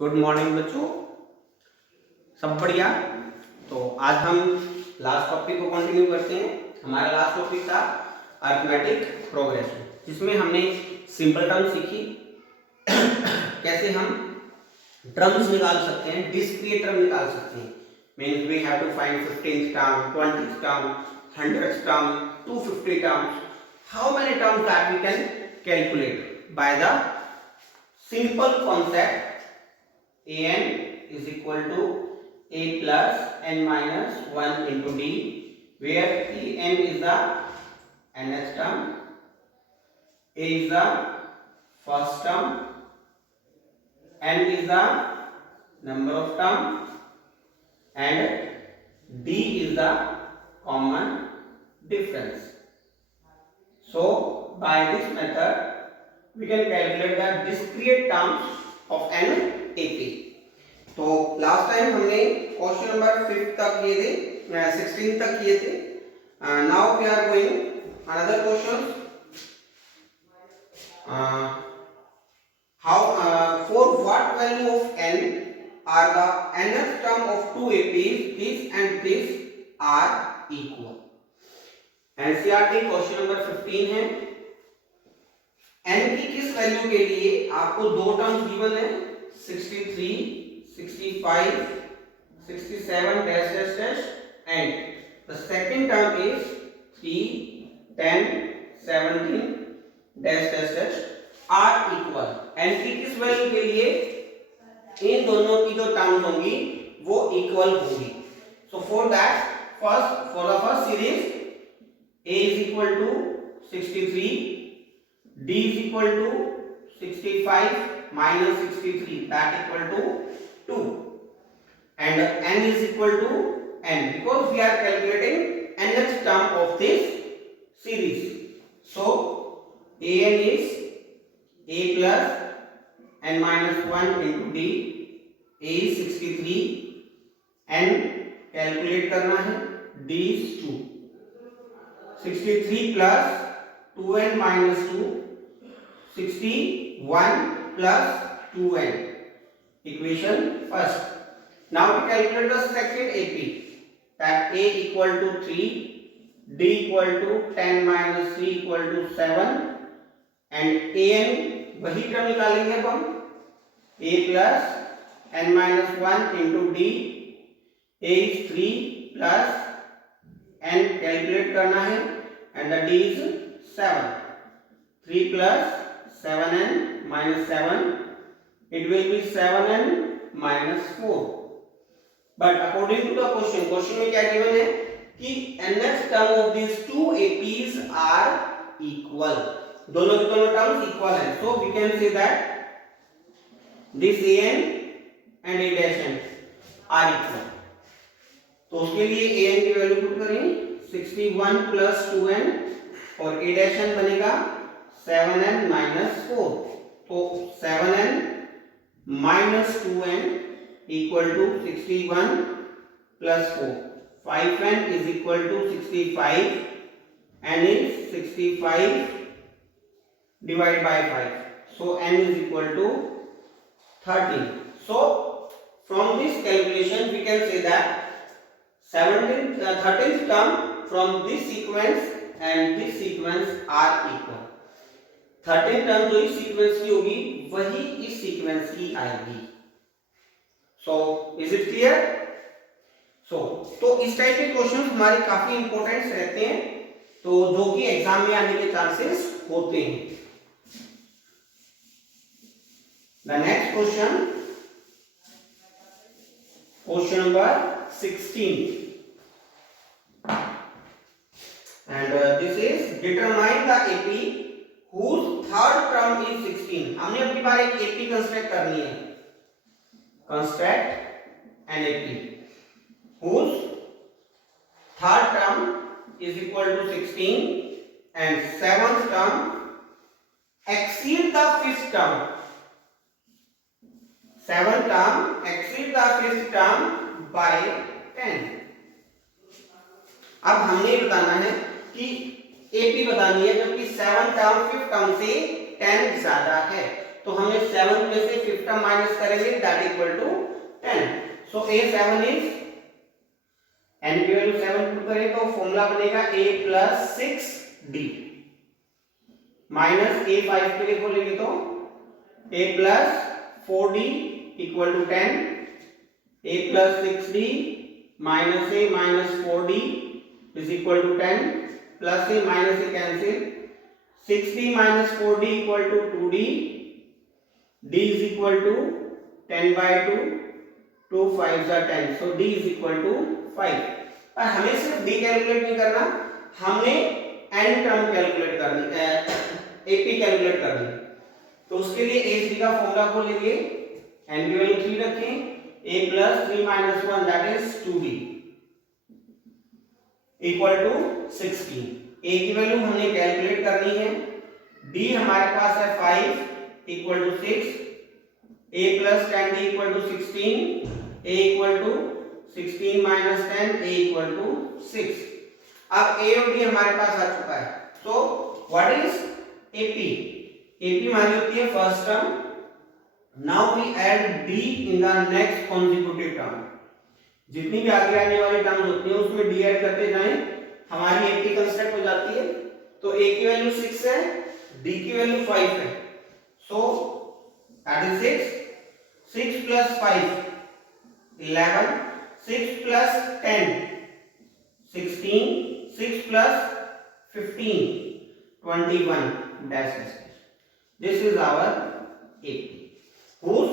Good morning बच्चों, सब बढ़िया। तो आज हम लास्ट टॉपिक को कंटिन्यू करते हैं। हमारा लास्ट टॉपिक था अरिथमेटिक प्रोग्रेशन, जिसमें हमने सिंपल टर्म सीखी, कैसे हम टर्म्स निकाल सकते हैं, डिस्क्रीट टर्म निकाल सकते हैं। Means we have to find 15th term, 20th term, 100th term, 250 terms, how many terms that we can calculate by the simple concept an is equal to a plus n minus 1 into d, where an is the nth term, a is the first term, n is the number of term, and d is the common difference. So by this method we can calculate the discrete terms of an AP. तो last time हमने question number 5 तक किए थे, 16 तक किए थे। Now we are going another question. How for what value of n are the nth term of two APs, this and this are equal। NCERT question number 15 है। n की किस वैल्यू के लिए आपको दो टर्म्स गिवन है, 63, 65, 67 dash dash dash, and the second term is 3, 10, 17 dash dash dash are equal। n की किस वैल्यू के लिए इन दोनों की जो टर्म्स होंगी वो इक्वल होंगी। So for that first, for the first series a is equal to 63, d is equal to 65 minus 63, that equal to 2, and n is equal to n, because we are calculating nth term of this series. So an is a plus n minus 1 into d, a is 63, n calculate करना है, d is 2, 63 plus 2n minus 2, 61 plus 2n, equation first. Now we calculate the second AP, that a equal to 3, d equal to 10 minus 3 equal to 7, and an वही term निकालेंगे अब हम, a plus n minus 1 into d, a is 3 plus n calculate करना है, and the d is 7, 3 plus 7n minus 7, it will be 7n minus 4। but according to the question में क्या given है कि nth term of these two APs are equal, दोनों के दोनों terms equal हैं। so we can say that this an and a dash n are equal। तो उसके लिए an की वैल्यू पुट करें 61 plus 2n, और a dash n बनेगा 7n minus 4। तो 7n minus 2n equal to 61 plus 4, 5n is equal to 65, n is 65 divided by 5, so n is equal to 13। so from this calculation we can say that 13th term from this sequence and this sequence are equal। 13th term जो इस sequence की होगी वही इस sequence की आएगी। so is it clear? तो इस टाइप के क्वेश्चन हमारे काफी इंपॉर्टेंट रहते हैं, तो जो कि एग्जाम में आने के चांसेस होते हैं। The next question, question number 16, and this is determine the AP whose third term is 16। हमने अपनी बार एक AP कंस्ट्रक्ट करनी है, construct an AP whose third term is equal to 16 and seventh term exceed the fifth term, seventh term exceed the fifth term by 10। अब हमने बताना है कि AP बतानी है, जबकि 7 टर्म 5 टर्म से 10 ज्यादा है। तो हमें 7 में से 5th टर्म माइनस करेंगे, that equal to 10. So a7 is, n की वैल्यू 7 पुट करें तो फॉर्मूला बनेगा a plus 6d minus a5 के लिए खोलेंगे तो a plus 4d equal to 10, a plus 6d minus a minus 4d is equal to 10, plus a minus a cancel, 6d minus 4d equal to 2d, d is equal to 10 by 2, 2 5 are 10, so d is equal to 5. पर हमें सिर्फ d calculate नहीं करना, हमने n term calculate करनी है, ap calculate करनी है. तो उसके लिए ac का फॉर्मूला खोलेंगे, n की वैल्यू 3 रखें, a plus 3 minus 1 that is 2d equal to 16. a की वैल्यू हमने कैलकुलेट करनी है, d हमारे पास है 5 equal to 6, a plus 10d equal to 16, a equal to 16 minus 10, a equal to 6. अब a और d हमारे पास आ चुका है. So what is ap? ap हमारी होती है first term. Now we add d in the next consecutive term. जितनी भी आगे आने वाली टर्म्स होती हैं उसमें d ऐड करते जाएं, हमारी ap कंस्ट्रक्ट हो जाती है. तो a की वैल्यू 6 है, d की वैल्यू 5 है. So that is 6. 6 plus 5 11, 6 plus 10 16, 6 plus 15 21 dash dash. This is our AP, whose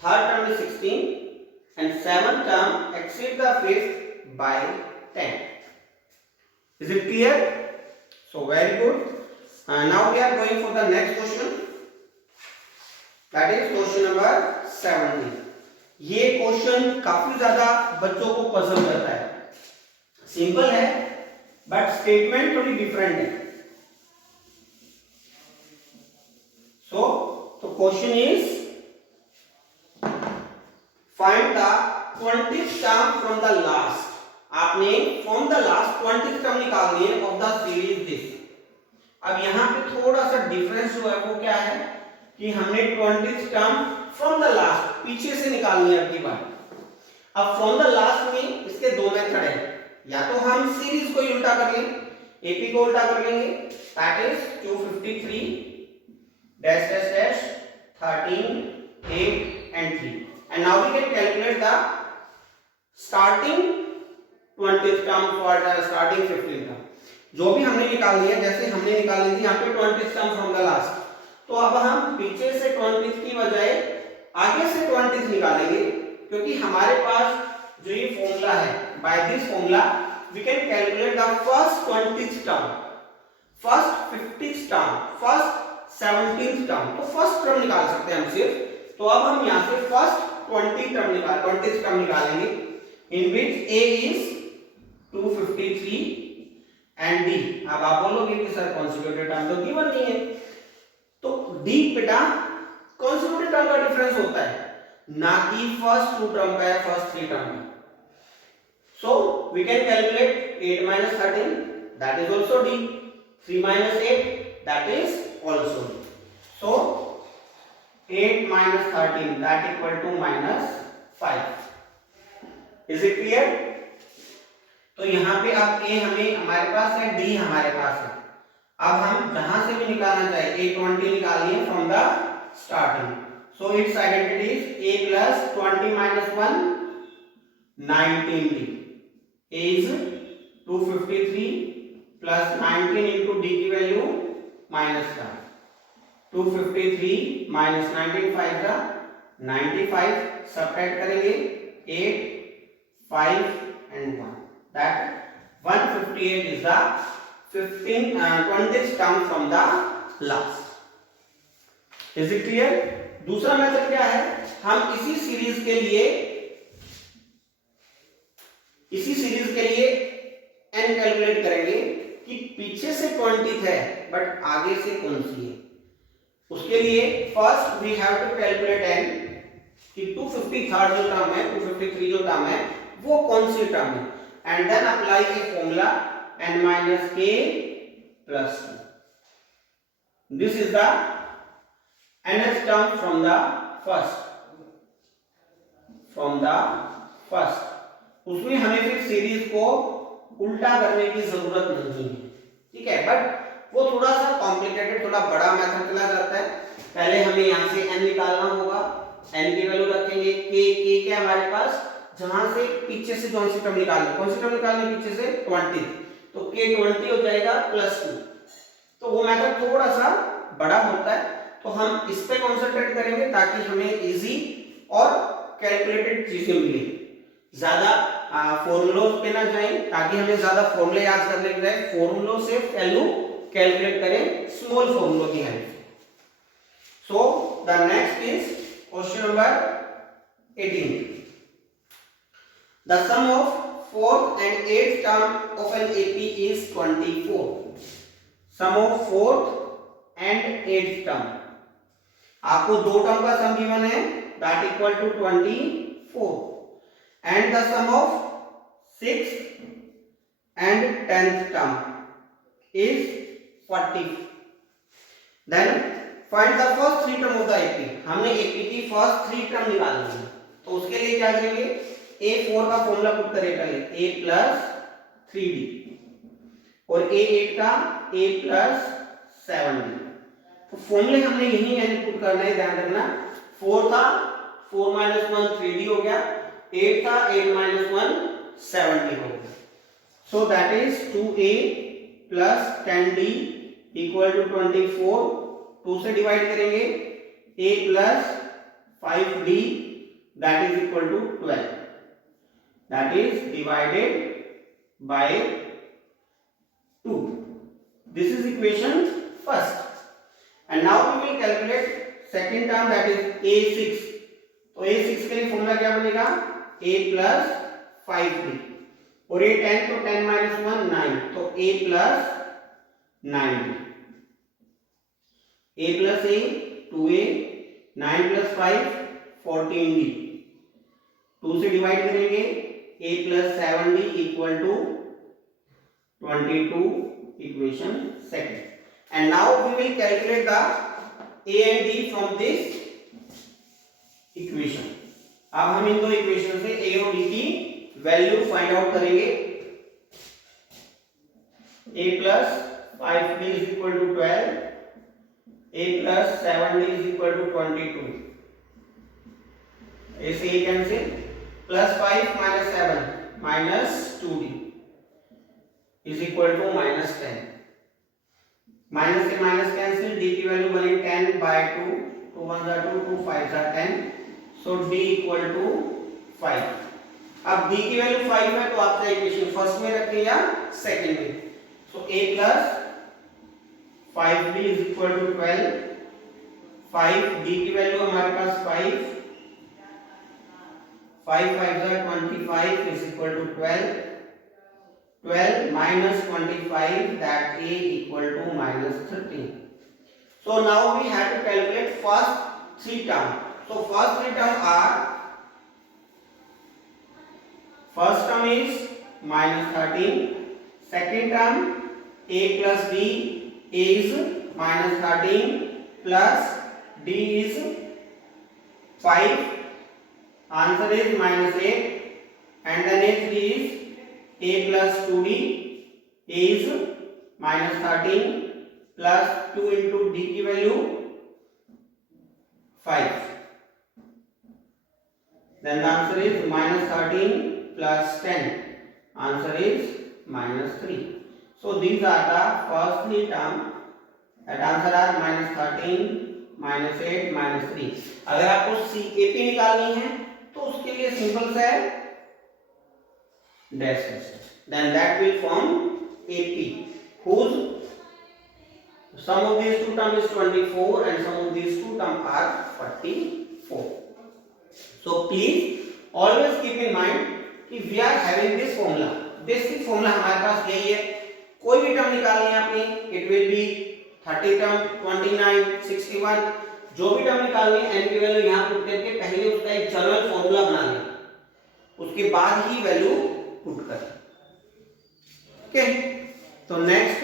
third term is 16 and seventh term exceeds the fifth by 10. Is it clear? So very good. Now we are going for the next question. That is question number 17. ये question काफी ज्यादा बच्चों को पसंद करता है. Simple है but statement थोड़ी डिफरेंट है. सो तो question is find the 20th term from the last. आपने from the last 20th term निकालनी है ऑफ द सीरीज दिस. अब यहां पे थोड़ा सा डिफरेंस जो है वो क्या है कि हमने 20th term from the last पीछे से निकालनी है अगली बार. अब फ्रॉम द लास्ट में इसके दो मेथड है, या तो हम सीरीज को उल्टा कर लें, एपी को उल्टा कर लेंगे, that is 253 dash dash dash 13 8 and 3. and now we can calculate the starting 20th term for the starting 15th term. जो भी हमने निकाल लिया, जैसे हमने निकाली थी यहाँ पे 20th term from the last, तो अब हम पीछे से 20th की बजाय आगे से 20th निकालेंगे, क्योंकि हमारे पास जो ये फॉर्मूला है, by this formula we can calculate the first 20th term, first 50th term, first 17th term. तो फर्स्ट टर्म निकाल सकते हैं हम सिर्फ. तो अब हम यहाँ से फर्स्ट 20th टर्म निकालेंगे, इन विच a इज 253 एंड d. अब आप बोलोगे कि सर कॉन्सिक्यूटिव टर्म तो गिवन नहीं है. तो d बेटा कॉन्सिक्यूटिव टर्म का डिफरेंस होता है, ना कि फर्स्ट 2 टर्म का या फर्स्ट 3 टर्म का. So we can calculate 8 minus 13 that is also d, 3 minus 8 that is also d. So 8 minus 13 that equal to minus 5. Is it clear? तो यहाँ पे अब a हमारे पास है, d हमारे पास है. अब हम जहां से भी निकालना चाहे a20 निकालिए from the starting. So it's identity is a plus 20 minus 1 19d is 253 plus 19 into d की वैल्यू -5. 253 minus 19 5 का 95, सब्ट्रैक्ट करेंगे 8 5 and 1, that 158 is the 20th term from the last. Is it clear? दूसरा method क्या है, हम इसी series के लिए n कैलकुलेट करेंगे कि पीछे से 20th है बट आगे से कौन सी है. उसके लिए first we have to calculate n कि 253 जो टर्म है, 253 जो टर्म है वो कौन सी टर्म है, and then apply a formula n minus k plus 2. This is the nth term from the first, उसमें हमें फिर सीरीज को उल्टा करने की जरूरत नहीं है, ठीक है। बट वो थोड़ा सा कॉम्प्लिकेटेड, थोड़ा बड़ा मेथड चला जाता है। पहले हमें यहाँ से n निकालना होगा, n की वैल्यू रखेंगे, k क्या हमारे पास, जहां से पीछे से कौन सी टर्म निकालनी, पीछे से 20, तो k 20 हो जाएगा +2। तो वो मेथड थोड़ा सा बड़ा होता है, तो हम इस पे कॉन्सेंट्रेट करेंगे ताकि हमें इजी और कैलकुलेटेड चीजें मिले। ज्यादा फॉर्मूलों पे ना जाएं ताकि हमें ज्यादा फॉर्मूले याद करने के लिए फॉर्मूलों से वैल्यू कैलकुलेट करें स्मॉल फॉर्मूलों की हेल्प से। So the next is question number 18। The sum of 4th and 8th term of an AP is 24. Sum of 4th and 8th term, आपको दो टर्म का सम गिवन है, that equal to 24, and the sum of 6th and 10th term is 40. Then find the first three term of the AP. हमने AP की first three term निकालनी है, तो उसके लिए क्या करेंगे, A4 का फॉर्मूला पुट करें पहले, A plus 3D, और A8 का A plus 7D। तो फॉर्मूले हमने यही इनपुट करना है, ध्यान रखना। 4 था 4 minus 1 3D हो गया, 8 था 8 minus 1 7D हो गया। So that is 2A plus 10D equal to 24। 2 से डिवाइड करेंगे, A plus 5D that is equal to 12, that is divided by 2. This is equation first, and now we will calculate second term, that is A6। तो A6 के लिए formula क्या बनेगा, A plus 5D, और ये 10 तो 10 minus 1 9, तो A plus 9D, A plus A 2A, 9 plus 5 14D, 2 से डिवाइड करेंगे, A plus 7D equal to 22, equation second। And now we will calculate the A and D from this equation। अब हम इन दो equation से A और D की value find out करेंगे। A plus 5D is equal to 12, A plus 7D is equal to 22, ऐसे A cancel, plus 5 minus 7 minus 2D is equal to minus 10, minus से minus cancel, D की value बनी 10 by 2, 2 1 are 2, 2 5 are 10, so D equal to 5। अब D की value 5 है तो आपका equation first में रखें या सेकंड में, so A plus 5D is equal to 12, 5 D की वैल्यू हमारे पास 5, 5 5 are 25 is equal to 12, 12 minus 25, that A equal to minus 13। So now we have to calculate first three term। So first three term are, first term is minus 13, second term A plus D is minus 13 plus D is 5, answer is minus 8, and then A3 is A plus 2D is minus 13 plus 2 into D की value 5, then the answer is minus 13 plus 10, answer is minus 3। So these are the first three term, that answer are minus 13, minus 8, minus 3। अगर आपको CAP निकालनी है तो उसके लिए simple सा है dash dash, then that will form AP, whose sum of these two terms is 24 and sum of these two terms are 44। So please always keep in mind कि we are having this formula, basic formula हमारे पास यही है। कोई भी term निकालनी है आपने, it will be 30 term, 29, 61, जो भी टर्म निकालनी है n की वैल्यू यहाँ पुट करके पहले उसका एक जनरल फॉर्मूला बना लें, उसके बाद ही वैल्यू पुट करें। ओके, तो next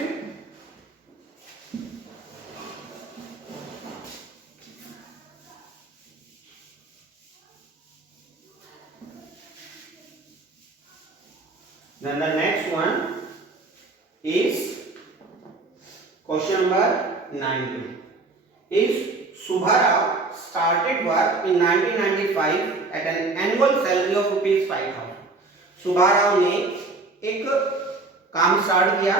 Then the next one is question number 19. Is Subha Rao started work in 1995 at an annual salary of ₹5,000. सुभा राव ने एक काम स्टार्ट किया,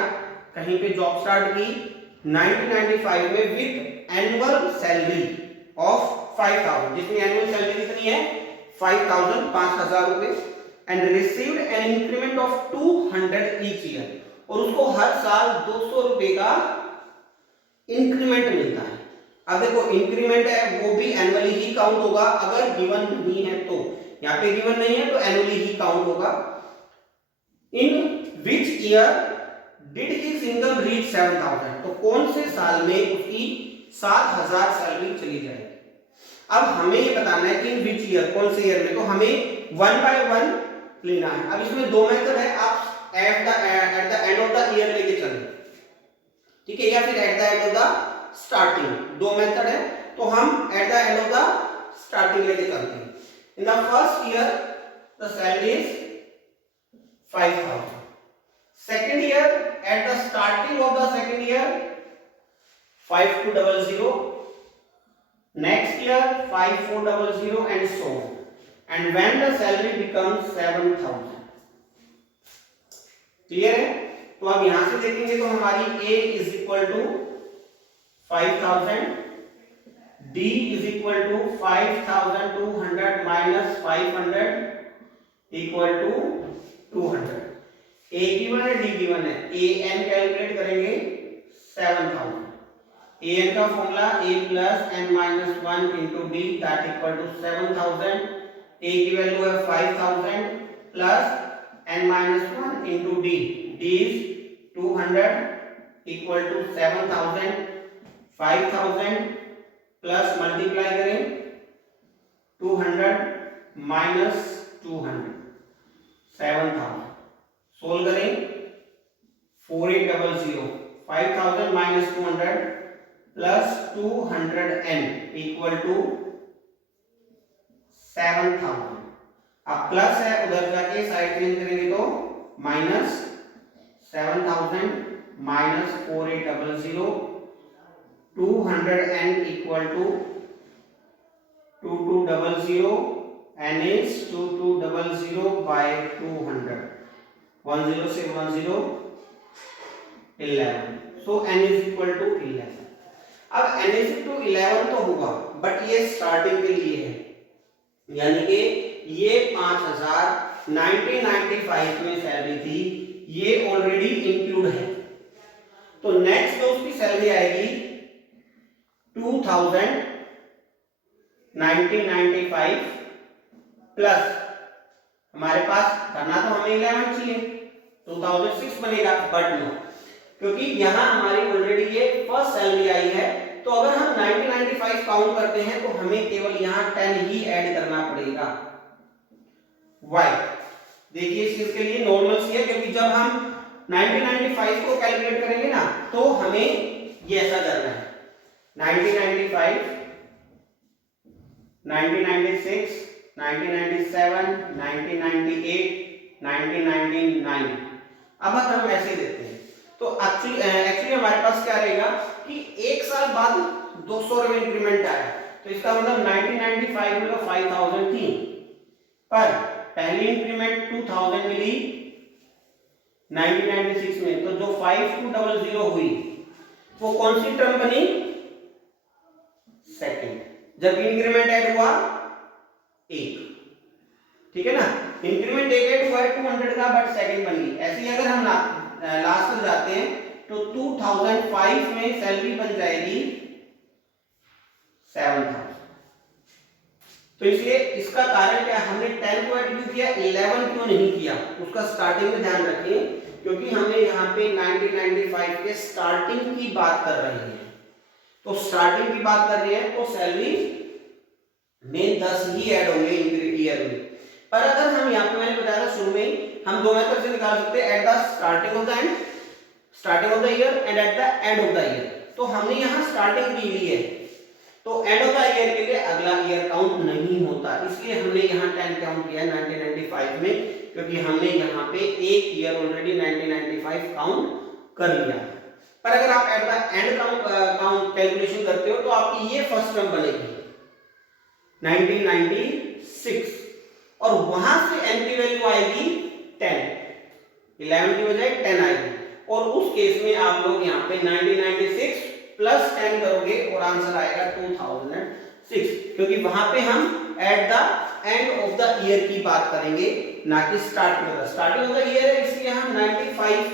कहीं पे जॉब स्टार्ट की 1995 में विद एनुअल सैलरी ऑफ 5,000, जिसमें एनुअल सैलरी कितनी है 5,000, 5,000 रुपए, and received an increment of 200 each year, और उसको हर साल 200 रुपए का इंक्रीमेंट मिलता है। अब देखो इंक्रीमेंट है वो भी एनुअली ही काउंट होगा, अगर गिवन नहीं है तो, यहाँ पे गिवन नहीं है तो एनुअली ही काउंट होगा। In which year did his income reach 7,000, तो कौन से साल में उसकी 7,000 सैलरी चली जाएगी। अब हमें ये बताना है कि इन विच ईयर, कौन से ईयर में, तो हमें 1 बाय 1 लेना है। अब इसमें दो मेथड है, आप at the end of the year लेके चलें, ठीक है, या फिर at the end of the starting, दो मेथड है, तो हम at the end of the starting लेके चलते हैं। In the first year the salary is 5,000. Second year, at the starting of the second year, 5,200. Next year, 5,400, and so on. And when the salary becomes 7,000. Clear है? तो अब यहां से देखेंगे तो हमारी A is equal to 5,000, D is equal to 5,200 minus 500 equal to 200. A given है, D given है, AN कैलकुलेट करेंगे 7,000। AN का formula A plus n minus 1 into D that equal to 7,000। A की वैल्यू है 5,000 plus n minus 1 into D, D is 200 equal to 7,000। 5,000 plus multiply करें 200 minus 200, 7,000, solve करें 4800, 5,000 minus 200 plus 200n equal to 7,000। अब plus है, उधर जाके side change करेंगे तो minus 7,000 minus 4800, 200n equal to 2200, n is 2200 by 200, 10 से 10, 11, so n is equal to 11। अब n is equal to 11 तो होगा, बट ये स्टार्टिंग के लिए है, यानी कि ये 5,000 1995 में सैलरी थी, ये ऑलरेडी इंक्लूड है। तो नेक्स्ट जो उसकी सैलरी आएगी 2,000 1995 प्लस हमारे पास करना तो हमें 11 चाहिए, 2006 बनेगा, बट नो, क्योंकि यहां हमारी ऑलरेडी ये फर्स्ट सैलरी आई है, तो अगर हम 1995 काउंट करते हैं तो हमें केवल यहां 10 ही ऐड करना पड़ेगा। वाई देखिए इस चीज के लिए नॉर्मल सी है, क्योंकि जब हम 1995 को कैलकुलेट करेंगे ना तो हमें ये ऐसा करना है 1995, 1996, 1997, 1998, 1999। अब अगर हम ऐसे देते हैं तो एक्चुअली हमारे पास क्या रहेगा कि एक साल बाद 200 रुपए इंक्रीमेंट आया, तो इसका मतलब 1995 में तो 5,000 थी, पर पहली इंक्रीमेंट 2,000 मिली 1996 में, तो जो 5,200 हुई वो कौन सी टर्म बनी, सेकंड, जब इंक्रीमेंट ऐड हुआ एक, ठीक है ना, इंक्रीमेंट एक ऐड हुआ है 200 का, बट सेकंड बन गई। ऐसे ही अगर हम लास्ट तक जाते हैं तो 2005 में सैलरी बन जाएगी 7,000। तो इसलिए इसका कारण क्या, हमने 10 को ऐड क्यों किया, 11 क्यों नहीं किया, उसका स्टार्टिंग में ध्यान रखें, क्योंकि हमें यहाँ पे 1995 के स्टार्टिंग की बात कर रहे हैं, तो स्टार्टिंग की बात कर रहे हैं तो सैलरी में 10 ही ऐड होंगे ईयर में। पर अगर हम यहाँ पे मैंने बताया था शुरू में हम दो मेथड से निकाल सकते हैं, at the starting of the end, starting of the year and at the end of the year. तो हमने यहाँ स्टार्टिंग की ली है, तो एंड ऑफ द ईयर के लिए अगला ईयर काउंट नहीं होता, इसलिए हमने यहाँ 10 काउंट किया 1995 में, क्योंकि हमने यहाँ पे एक ईयर ऑलरेडी 1995 काउंट कर लिया। पर अगर आप at the end count calculation करते हो तो आपकी ये फर्स्ट टर्म बनेगी 1996 और वहां से n की वैल्यू आएगी 10, 11 की बजाय 10 आएगी, और उस केस में आप लोग यहाँ पे 1996 प्लस 10 करोगे और आंसर आएगा 2006, क्योंकि वहां पे हम at the end of the year की बात करेंगे, ना कि स्टार्टिंग ऑफ द ईयर है, इसलिए हम 95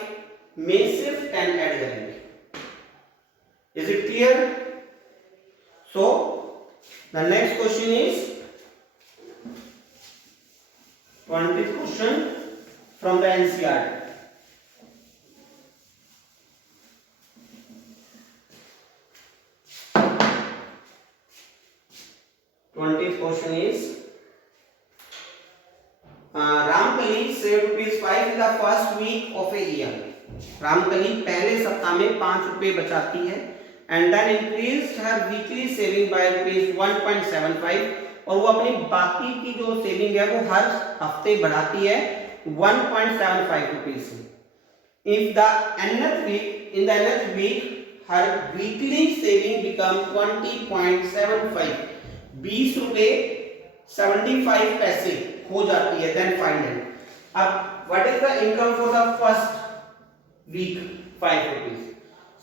में सिर्फ 10 ऐड करेंगे। Is it clear? So the next question is 20th question from the NCERT. Question is Ramkali saved ₹5 in the first week of a year. Ramkali पहले सप्ताह में 5 रुपए बचाती है and then increased her weekly saving by ₹1.75 और वो अपनी बाकी की जो सेविंग है वो हर हफ्ते बढ़ाती है 1.75 रुपीज से। If the nth week in the nth week her weekly saving become 20.75 20 रुपए 75 पैसे हो जाती है, देन फाइंड इट। अब what is the income for the first week 5 rupees,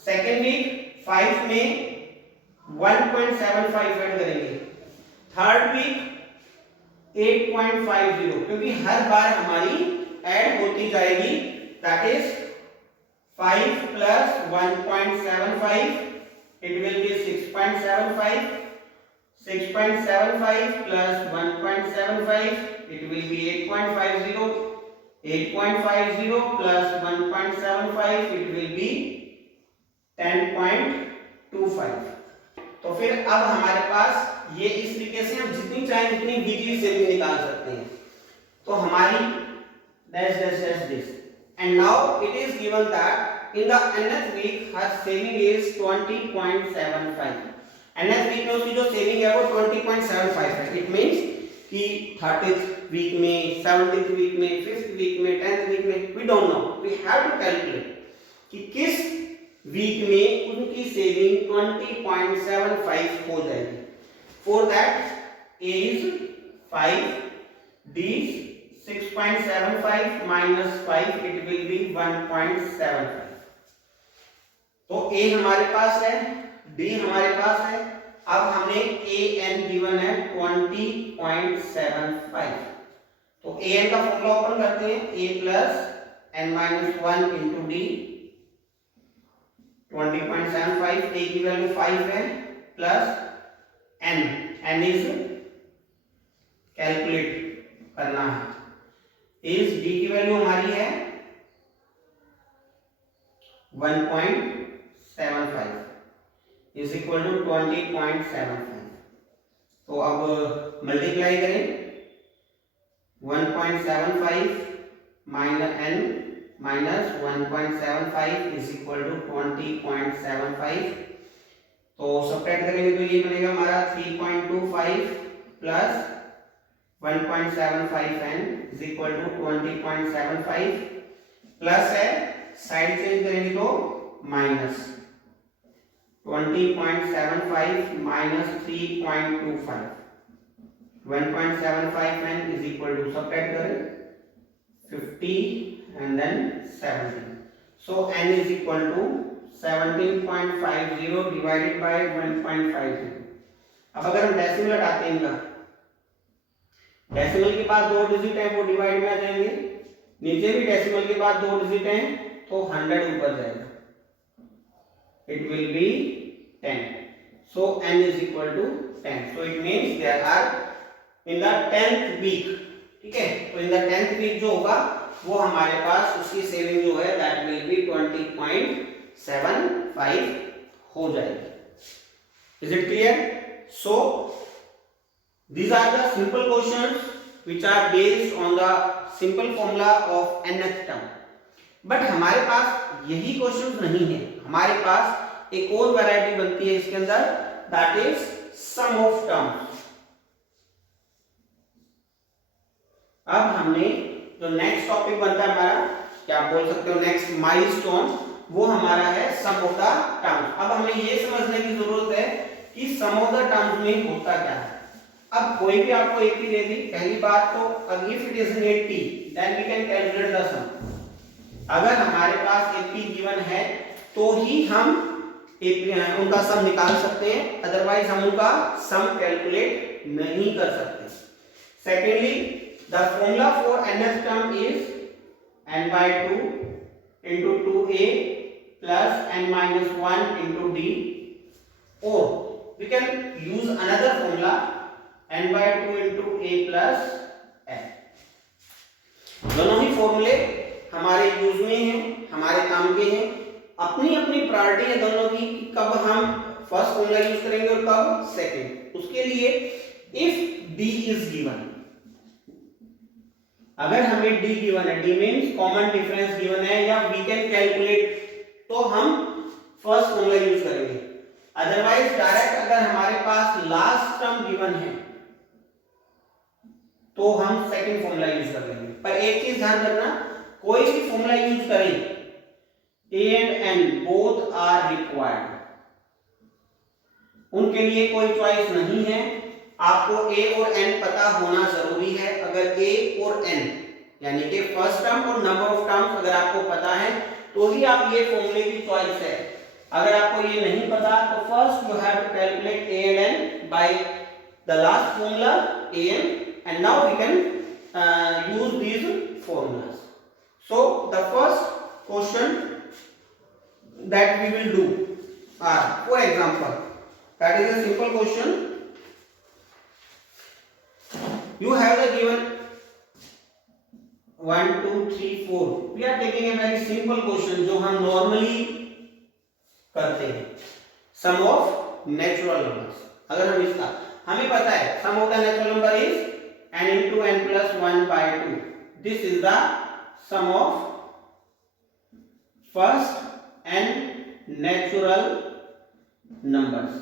second week 5 में 1.75 ऐड करेंगे, थर्ड वीक 8.50 क्योंकि हर बार हमारी ऐड होती जाएगी, that is 5 plus 1.75 it will be 6.75, 6.75 plus 1.75 it will be 8.50, 8.50 plus 1.75 it will be 10.25। तो फिर अब हमारे पास ये इस तरीके से हम जितनी चाहे जितनी वीकली सेविंग निकाल सकते हैं। तो हमारी dash dash dash this, and now it is given that in the nth week her saving is 20.75। nth week में उसकी जो सेविंग है वो 20.75 है। इट मींस कि 30th वीक में, 70th वीक में, 5th वीक में, 10th वीक में, we don't know, we have to calculate कि किस वीक में उनकी सेविंग 20.75 हो जाएगी। For that A is 5, D is 6.75 minus 5 it will be 1.75। तो A हमारे पास है, D हमारे पास है, अब हमने AN गिवन है 20.75। तो AN का फॉर्मूला ओपन करते हैं, A plus n minus 1 into D 20.75, A की वैल्यू 5 है प्लस n इज कैलकुलेट करना है, इस D की वैल्यू हमारी है 1.75 इज इक्वल टू 20.75। तो अब मल्टीप्लाई करें, 1.75 minus n minus 1.75 is equal to 20.75। तो सब्ट्रैक्ट करेंगे तो ये बनेगा हमारा 3.25 plus 1.75n is equal to 20.75 plus है, साइड चेंज करेंगे तो minus 20.75 minus 3.25, 1.75n is equal to, subtract करें 50 and then 70, so n is equal to 17.50 divided by 1.50। अब अगर हम डेसिमल हटाते हैं इनका, डेसिमल के बाद 2 डिजिट है वो डिवाइड में आ जाएंगे, नीचे भी डेसिमल के बाद 2 डिजिट है तो 100 ऊपर जाएगा, it will be 10, so n is equal to 10, so it means there are in the 10th week, ठीक है, तो in the 10th week जो होगा वो हमारे पास उसकी सेविंग जो है that will be 20.75 हो जाएगी। Is it clear? So these are the simple questions which are based on the simple formula of nth term, but हमारे पास यही क्वेश्चंस नहीं है, हमारे पास एक और वैरायटी बनती है इसके अंदर, that is sum of terms. अब हमने जो नेक्स्ट टॉपिक बनता है हमारा, क्या आप बोल सकते हो नेक्स्ट माइलस्टोन, वो हमारा है सम ऑफ द टर्म्स। अब हमें ये समझने की जरूरत है कि सम ऑफ द टर्म्स में होता क्या है। अब कोई भी आपको एपी दे दी, पहली बात तो अब if it is in 80 then we can calculate the sum. अगर हमारे पास एपी गिवन है तो ही हम उनका सम निकाल सकते हैं, अदरवाइज हम उनका सम कैलकुलेट नहीं कर सकते। Secondly, the formula for nth term is n by 2 into 2a plus n minus 1 into d, or we can use another formula n by 2 into a plus n। दोनों ही फॉर्मूले हमारे यूज में हैं, हमारे काम के हैं। अपनी अपनी प्रायोरिटी है दोनों की, कब हम फर्स्ट फॉर्मूला यूज करेंगे और कब सेकंड। उसके लिए इफ d इज गिवन, अगर हमें d गिवन है, d means common difference given है या वी कैन कैलकुलेट, तो हम फर्स्ट फॉर्मूला यूज करेंगे। अदरवाइज डायरेक्ट अगर हमारे पास लास्ट टर्म गिवन है तो हम सेकंड फॉर्मूला यूज कर लेंगे। पर एक चीज ध्यान रखना, कोई भी फॉर्मूला यूज करें, a and n both are required, उनके लिए कोई चॉइस नहीं है। आपको a और n पता होना जरूरी है। अगर a और n यानी कि फर्स्ट टर्म और नंबर ऑफ टर्म्स अगर आपको पता है तो ही आप ये फॉर्मूले की चॉइस है। अगर आपको ये नहीं पता तो first you have to calculate a and n by the last formula a n, and now we can use these formulas. So the first question that we will do are, for example, that is a simple question. You have the given 1 2 3 4, we are taking a very simple question जो हम normally करते हैं, sum of natural numbers। अगर हम इसका, हमें पता है sum of the natural number is n into n plus 1 by 2, this is the sum of first n natural numbers,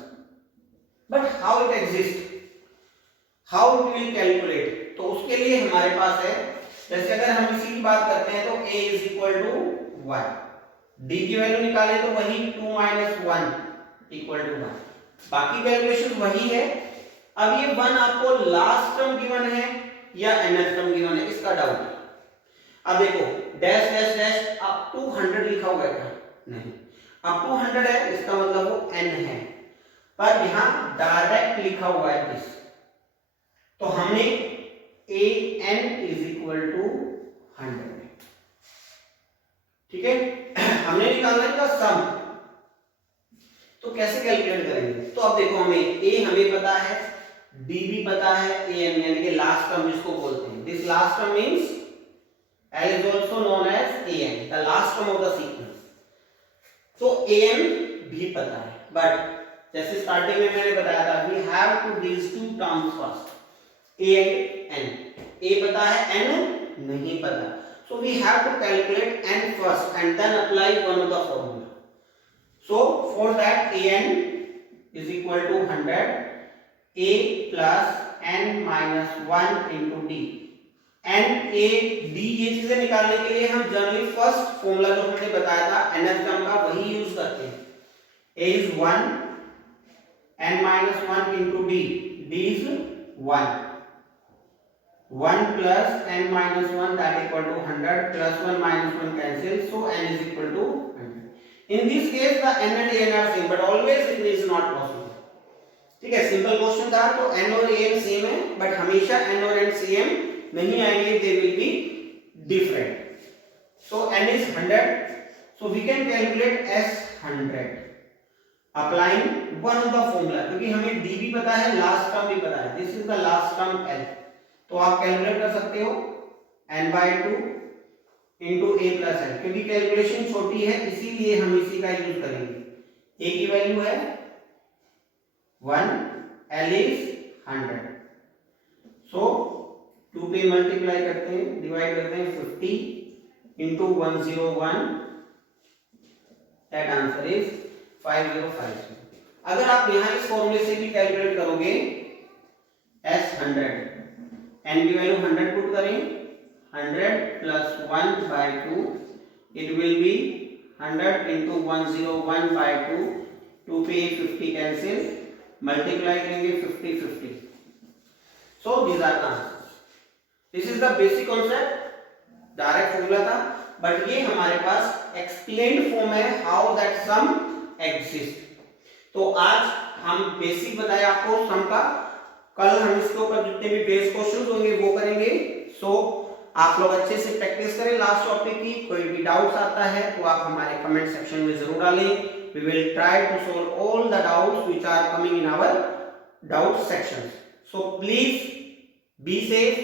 but how it exists, how it will calculate, तो उसके लिए हमारे पास है, जैसे अगर हम इसी की बात करते हैं तो a is equal to 1, d की वैल्यू निकालें तो वही 2 minus 1 equal to 1, बाकी कैलकुलेशन वही है। अब ये 1 आपको लास्ट टर्म गिवन है या nth टर्म गिवन है, इसका डाउट है। अब देखो dash dash dash up to 100 लिखा हुआ है क्या? नहीं, अप टू 100 है, इसका मतलब वो n है, पर यहां डायरेक्ट लिखा हुआ है दिस, तो हमने a n is equal to 100, ठीक है। हमने निकालना है इसका सम, तो कैसे कैलकुलेट करेंगे? तो अब देखो हमें a हमें पता है, d भी पता है, a n यानी कि लास्ट टर्म जिसको बोलते हैं, this last term means L is also known as a n, the last term of the sequence। तो a n भी पता है, बट जैसे स्टार्टिंग में मैंने बताया था, we have to these two terms first, a and n। a पता है, n नहीं पता, so we have to calculate n first and then apply one of the formula। So for that a n is equal to 100, a plus n minus 1 into d, n a d ये चीजें निकालने के लिए हम generally first formula जो हमने बताया था nth टर्म का वही यूज करते हैं। a is 1, n minus 1 into d, d is 1, 1 plus n minus 1 that equal to 100, plus 1 minus 1 cancel, so n is equal to 100। In this case the n and a n are same, but always it is not possible, ठीक है। Simple question था तो n और a n same है, but हमेशा n और n same नहीं आएंगे, they will be different। So n is 100, so we can calculate as 100 applying one of the formula, क्योंकि हमें d भी पता है, लास्ट टर्म भी पता है, this is the last term l, तो आप कैलकुलेट कर सकते हो n by 2 into a plus n, क्योंकि कैलकुलेशन छोटी है इसीलिए हम इसी का यूज करेंगे। a की वैल्यू है 1, l is 100, so 2 पे मल्टीप्लाई करते हैं, डिवाइड करते हैं, 50 into 101, that answer is 5050। अगर आप यहाँ इस फॉर्मूले से भी कैलकुलेट करोगे s 100, n की वैल्यू 100 पुट करें, 100 plus 1/2, it will be 100 into 101/2, 2 पे 50 कैंसिल, मल्टीप्लाई करेंगे 50 so these are the answers. This is the basic concept, direct formula था, बट ये हमारे पास एक्सप्लेन्ड फॉर्म है हाउ दैट सम एग्जिस्ट। तो आज हम बेसिक बताए आपको सम का, कल हम इसके ऊपर जितने भी बेस क्वेश्चंस होंगे वो करेंगे। सो आप लोग अच्छे से प्रैक्टिस करें लास्ट टॉपिक की। कोई भी डाउट्स आता है तो आप हमारे कमेंट सेक्शन में जरूर डालें। We will try to solve all the doubts which are coming in our doubt sections. So please be safe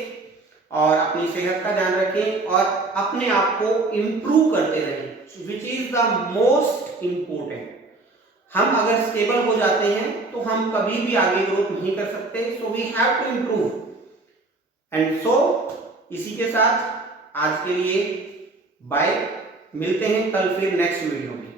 और अपनी सेहत का ध्यान रखें और अपने आप को इम्प्रूव करते रहें, which is the most important. हम अगर स्टेबल हो जाते हैं तो हम कभी भी आगे ग्रोथ नहीं कर सकते। So we have to improve. And so इसी के साथ आज के लिए बाय, मिलते हैं कल फिर नेक्स्ट वीडियो में।